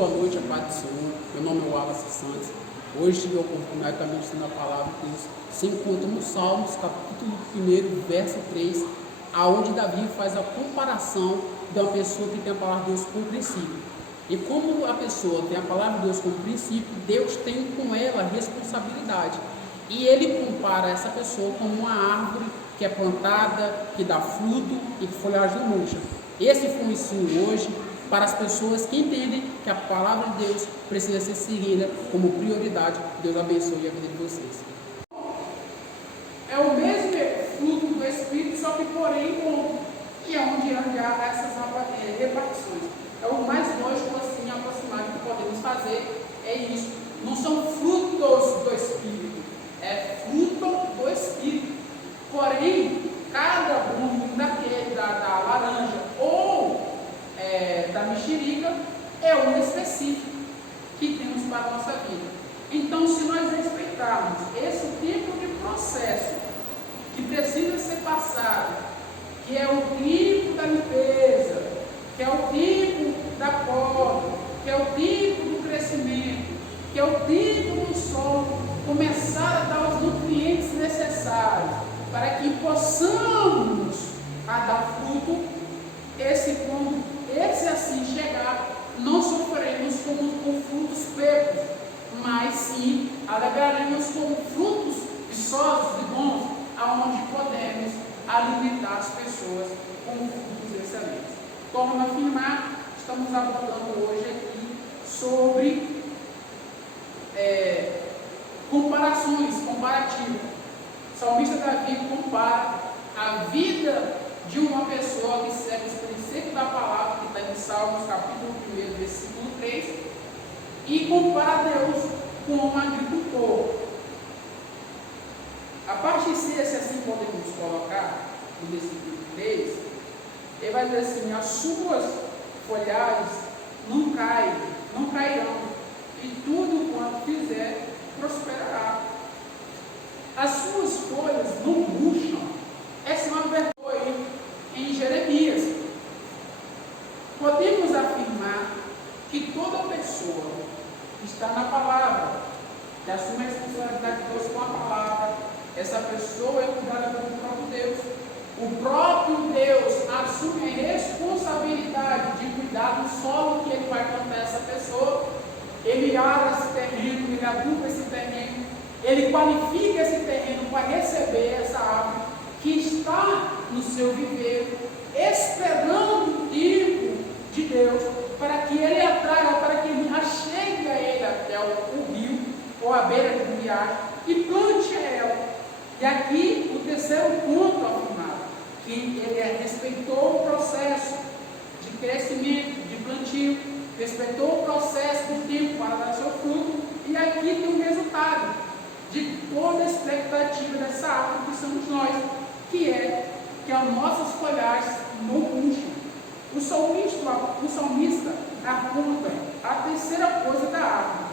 boa noite, a paz do Senhor. Meu nome é Wallace Santos. Hoje tive a oportunidade também de ensinar a palavra que se encontra no Salmos, capítulo 1, verso 3, aonde Davi faz a comparação de uma pessoa que tem a palavra de Deus como princípio. E como a pessoa tem a palavra de Deus como princípio, Deus tem com ela responsabilidade. E ele compara essa pessoa como uma árvore que é plantada, que dá fruto e que folhagem não murcha. Esse foi o ensino hoje para as pessoas que entendem que a palavra de Deus precisa ser seguida como prioridade. Deus abençoe a vida de vocês. É o mesmo fruto do Espírito, só que porém com, que é onde há essas repartições. É o mais lógico, assim, aproximado que podemos fazer, é isso. Não são frutos do Espírito, é fruto do Espírito. Porém, cada um daquele, da laranja ou da mexerica, é um específico que temos para a nossa vida. Então, se nós respeitarmos esse tipo de processo que precisa ser passado, que é o tempo da limpeza, que é o tempo da poda, que é o tempo do crescimento, que é o tempo do solo começar a dar os nutrientes necessários para que possamos dar fruto, quando esse assim chegar, não sofreremos com frutos pecos, mas sim alegraremos com frutos viçosos e bons, aonde podemos alimentar as pessoas com frutos excelentes. Torno a afirmar, estamos abordando hoje aqui sobre comparativos. O salmista Davi compara a vida de uma pessoa que segue os princípios da palavra, que está em Salmos, capítulo 1, versículo 3, e compara Deus com um agricultor. A parte C, se assim podemos colocar, no versículo 3, ele vai dizer assim: as suas folhagens não cairão, e tudo quanto fizer prosperará. As suas folhas não murcham. Essa é uma vergonha em Jeremias. Podemos afirmar que toda pessoa que está na palavra, que assume a responsabilidade de Deus com a palavra, essa pessoa é cuidada pelo próprio Deus. O próprio Deus assume a responsabilidade de cuidar do solo que ele vai plantar essa pessoa. Ele ara esse terreno, ele aduba esse terreno, ele qualifica esse terreno para receber essa árvore que está no seu viveiro, esperando o tempo de Deus, para que ele atraia, para que ele achegue a ele até o rio, ou a beira do riacho, e plante ela. E aqui o terceiro ponto afirmado, que ele respeitou o processo de crescimento, de plantio, respeitou o processo do tempo para dar seu fruto, e aqui tem o resultado de toda a expectativa dessa árvore que somos nós, que é que as nossas folhagens não murcham. O salmista aponta a terceira coisa da árvore,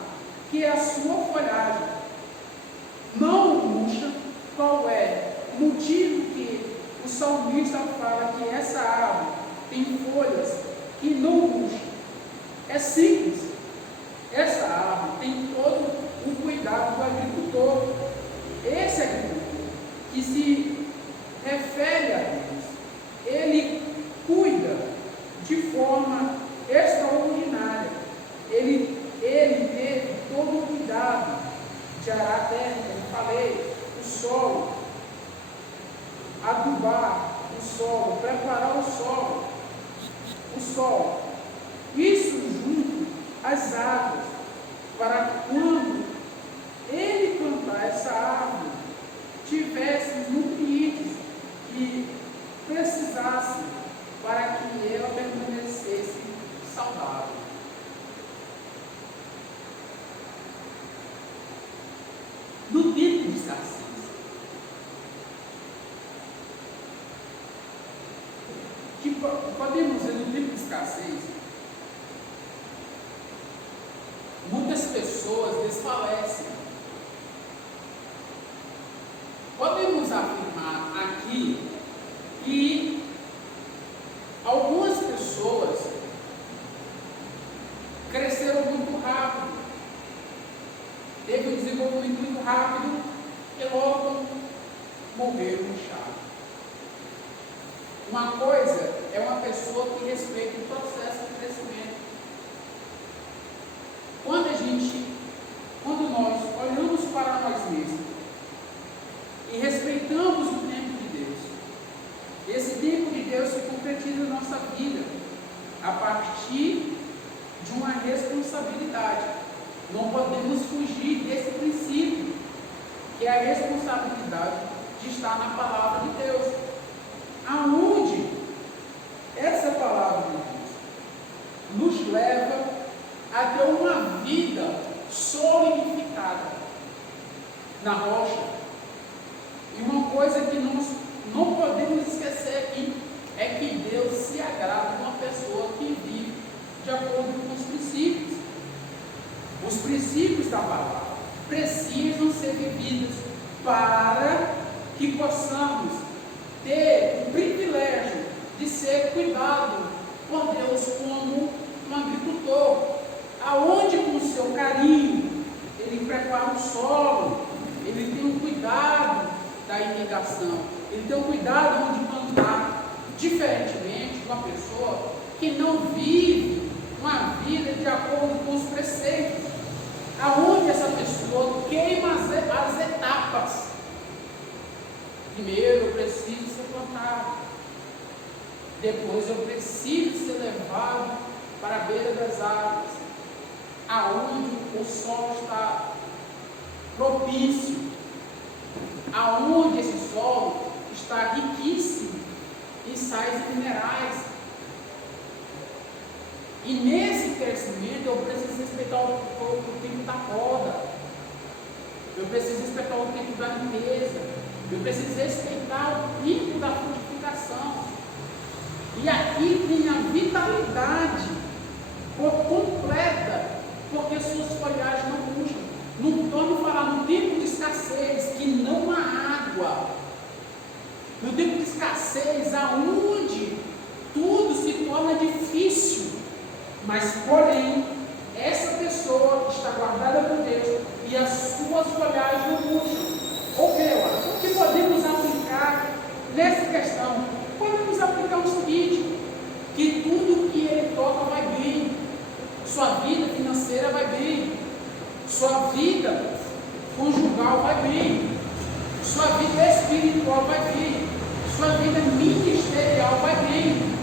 que é a sua folhagem. Não murcha. Qual é o motivo que o salmista fala que essa árvore tem folhas que não murcham? É simples. Essa árvore tem todo o cuidado do agricultor. Esse agricultor que se refere a Deus, ele cuida de forma extraordinária. Ele teve todo o cuidado de arar a terra, como eu falei, o solo, adubar o solo, preparar o solo. Isso junto às águas, para quando ele plantar essa árvore, tivesse os nutrientes que precisasse para que ela permanecesse saudável. No tempo de escassez, podemos dizer, no tempo de escassez, muitas pessoas desfalecem. Podemos afirmar aqui que algumas pessoas cresceram teve um desenvolvimento muito rápido e logo morreram inchados. Uma coisa é uma pessoa que respeita o processo de crescimento. Quando nós olhamos para nós mesmos e respeitamos o tempo de Deus, esse tempo de Deus se concretiza na nossa vida a partir de uma responsabilidade. Não podemos fugir desse princípio, que é a responsabilidade de estar na palavra de Deus. Aonde essa palavra de Deus nos leva a ter uma vida solidificada na rocha. E uma coisa que nós não podemos esquecer aqui é que Deus se agrada de uma pessoa que vive de acordo com os princípios. Os princípios da palavra precisam ser vividos para que possamos ter o privilégio de ser cuidado por Deus como um agricultor, aonde com o seu carinho ele prepara o solo, ele tem um cuidado da irrigação, ele tem um cuidado onde plantar, diferentemente de uma pessoa que não vive uma vida de acordo com os preceitos, aonde essa pessoa queima as etapas. Primeiro eu preciso ser plantado, depois eu preciso ser levado para a beira das águas, aonde o solo está propício, aonde esse solo está riquíssimo em sais minerais. E nesse crescimento eu preciso respeitar o tempo da poda, eu preciso respeitar o tempo da limpeza, eu preciso respeitar o tempo da frutificação. E aqui tem a vitalidade por completa, porque suas folhagens não murcham. Não vamos falar no tempo de escassez, que não há água. No tempo de escassez, aonde tudo se torna difícil. Mas, porém, essa pessoa está guardada por Deus e as suas folhagens não murcham. O que podemos aplicar nessa questão? Podemos aplicar o seguinte: que tudo que ele toca vai bem, sua vida financeira vai bem, sua vida conjugal vai bem, sua vida espiritual vai bem, sua vida ministerial vai bem.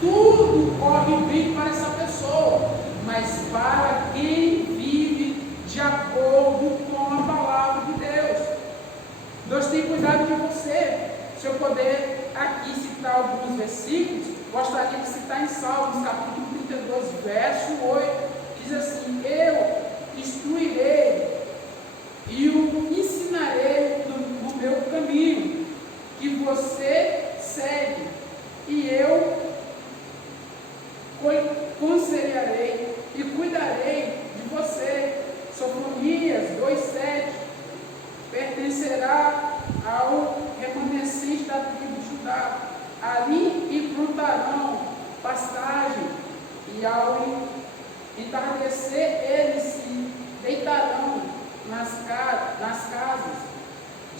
Tudo corre bem para essa pessoa, mas para quem vive de acordo com a palavra de Deus. Deus tem cuidado de você. Se eu puder aqui citar alguns versículos, gostaria de citar em Salmos, capítulo 32, verso 8, diz assim: eu instruirei e o ensinarei no meu caminho, que você segue, e eu conselharei e cuidarei de você. Sofonias 2,7, pertencerá ao remanescente da tribo de Judá. Ali implantarão pastagem, e ao entardecer eles se deitarão nas casas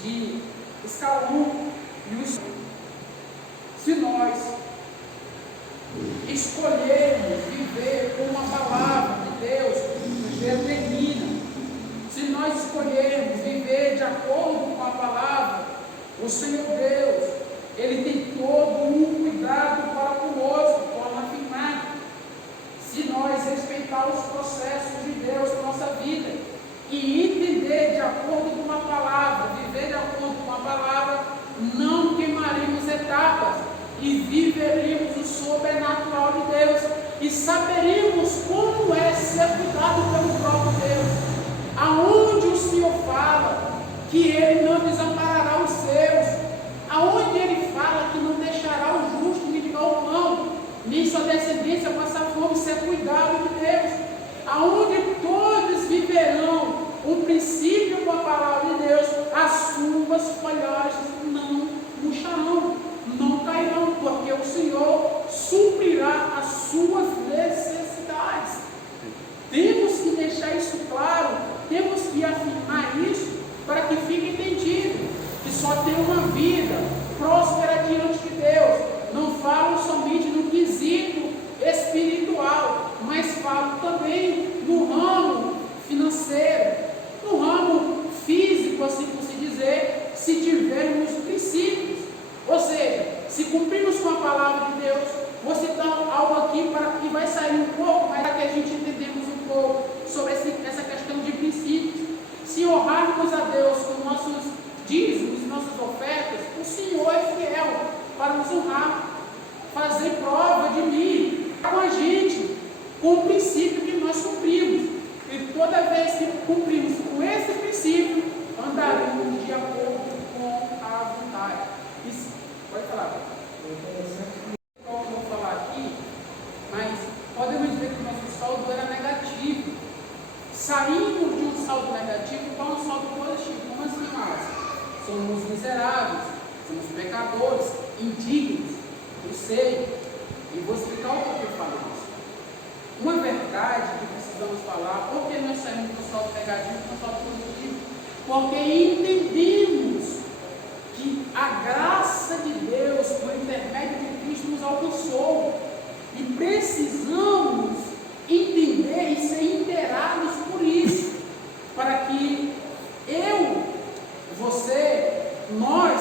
de escalão. Se nós escolhermos viver com a palavra de Deus, nos determina. Se nós escolhermos viver de acordo com a palavra, o Senhor Deus, Ele tem todo um cuidado para conosco, de forma afirmada. Se nós respeitar os processos de Deus na nossa vida e entender de acordo com a palavra, viver de acordo com a palavra, não queimaremos etapas e viveremos o sobrenatural de Deus e saberemos como é ser cuidado pelo próprio Deus. Aonde o Senhor fala que Ele não desamparará os seus, aonde Ele fala que não deixará o justo mendigar o pão, nem sua descendência passar fome, isso é cuidado de Deus. Aonde todos viverão o princípio com a palavra de Deus, as suas folhagens não murcharão, não cairão, porque o Senhor suprirá as suas necessidades. Temos que deixar isso claro, temos que pessoa tenha uma vida próspera diante de Deus. Não falo somente no quesito espiritual, mas falo também no ramo financeiro, no ramo físico, assim por se dizer, se tivermos princípios. Ou seja, se cumprirmos com a palavra de Deus, vou citar algo aqui para que vai sair um pouco, mas para que a gente entendemos um pouco sobre essa questão de princípios. Se honrarmos a Deus com nossos dízimos e nossas ofertas, o Senhor é fiel para nos honrar, fazer prova de mim com a gente, com o princípio que nós cumprimos. E toda vez que cumprimos com esse princípio, andaremos de acordo com a vontade. Isso, pode falar. Não vou falar aqui, mas podemos dizer que o nosso saldo era negativo. Saímos de um saldo negativo para um saldo positivo. Como assim, Márcio? Somos miseráveis, somos pecadores, indignos. Eu sei, e vou explicar o que eu falo isso. Uma verdade que precisamos falar, porque nós saímos do saldo negativo para o saldo positivo? Porque entendemos que a graça de Deus, por intermédio de Cristo, nos alcançou. E precisamos entender e ser inteirados por isso, para que eu, você, nós,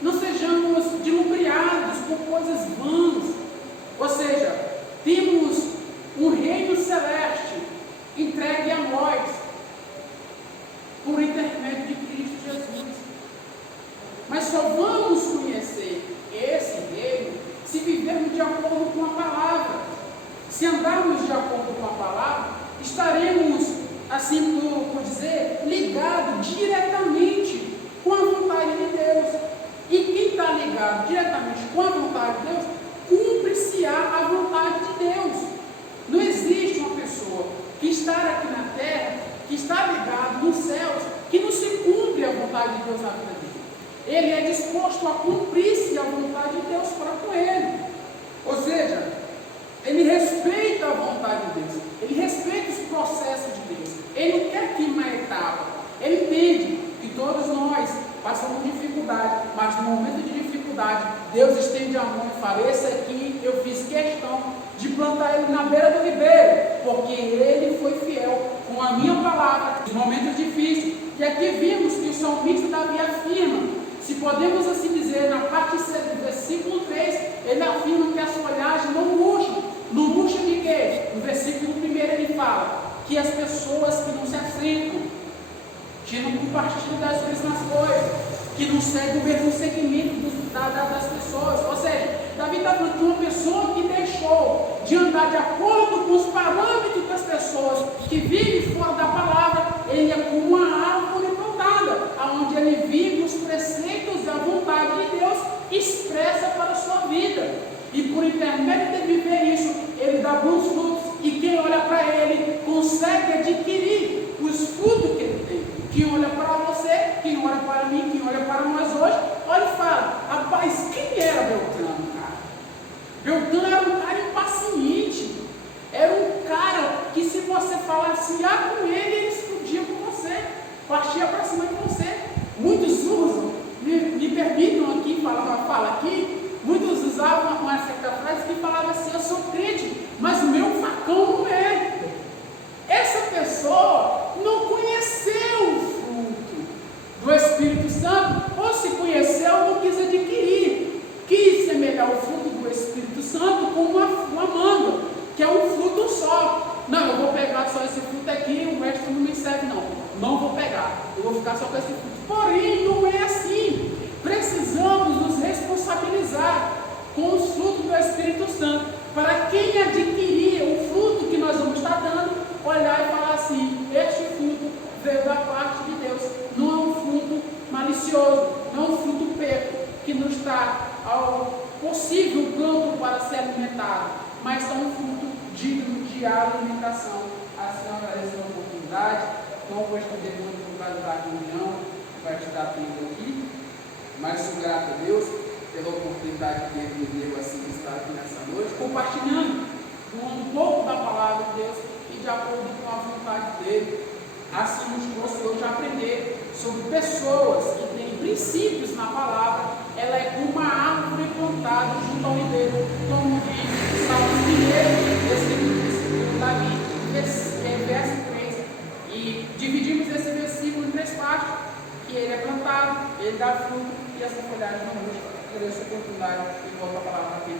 não sejamos dilubriados por coisas vãs. Ou seja, temos um reino celeste entregue a nós por intermédio de Cristo Jesus. Mas só vamos conhecer esse reino se vivermos de acordo com a palavra. Se andarmos de acordo com a palavra, estaremos, assim por dizer, ligados diretamente com a vontade de Deus. E quem está ligado diretamente com a vontade de Deus, cumpre-se a vontade de Deus. Não existe uma pessoa que está aqui na terra, que está ligado nos céus, que não se cumpre a vontade de Deus na vida dele. Ele é disposto a cumprir-se a vontade de Deus para com ele. Ou seja, ele respeita a vontade de Deus, ele respeita os processos de Deus, ele não quer queimar a etapa, ele entende que todos nós passamos dificuldade, mas no momento de dificuldade, Deus estende a mão e fala: esse aqui eu fiz questão de plantar ele na beira do ribeiro, porque ele foi fiel com a minha palavra nos momentos difíceis. E aqui vimos que o salmista Davi afirma, se podemos assim dizer, na parte C do versículo 3, ele afirma que as folhagens não murcham. Não murcha de quê? No versículo 1 ele fala que as pessoas que não se assentam, que não compartilham das mesmas coisas, que não seguem o mesmo segmento das pessoas. Ou seja, Davi está falando de uma pessoa que deixou de andar de acordo com os parâmetros das pessoas que vivem fora da palavra. Ele é como uma árvore plantada, onde ele vive os preceitos e a vontade de Deus expressa para a sua vida. E por intermédio de viver isso, ele dá bons frutos. E quem olha para ele consegue adquirir os frutos que ele tem. Quem olha para você, quem olha para mim, quem olha para nós hoje, olha e fala: rapaz, quem era Beltrano, cara? Beltrano era um cara impaciente. Era um cara que, se você falasse com ele explodia com você, partia para cima de você. Muitos usam, me permitam aqui, fala aqui. Muitos usavam uma certa frase que falava assim: eu sou crente, mas o meu facão não é. Essa pessoa não conheceu o fruto do Espírito Santo, ou se conheceu, não quis adquirir. Quis semelhar o fruto do Espírito Santo com uma manga, que é um fruto só. Não, eu vou pegar só esse fruto aqui, o resto não me serve não. Não vou pegar, eu vou ficar só com esse fruto. Porém, não é assim. Precisamos nos responsabilizar com os frutos do Espírito Santo, para quem adquirir o fruto que nós vamos estar dando, olhar e falar assim: este fruto veio da parte de Deus, não é um fruto malicioso, não é um fruto perto, que não está ao possível pronto para ser alimentado, mas é um fruto digno de alimentação. Assim, eu agradeço a oportunidade. Não vou estender muito por causa da reunião, vai te dar tempo aqui, mas sou grato a Deus pela oportunidade que Ele me deu assim de estar aqui nessa noite, compartilhando um pouco da palavra de Deus e de acordo com a vontade dele. Assim nos trouxe hoje a aprender sobre pessoas que têm princípios na palavra, ela é uma árvore plantada junto ao ribeiro, como diz Salmo 1, versículo Davi, verso 3. E dividimos esse versículo em 3 partes, que ele é plantado, ele dá fruto e essa folhagem não murcha. Por essa oportunidade, eu volto a palavra aqui.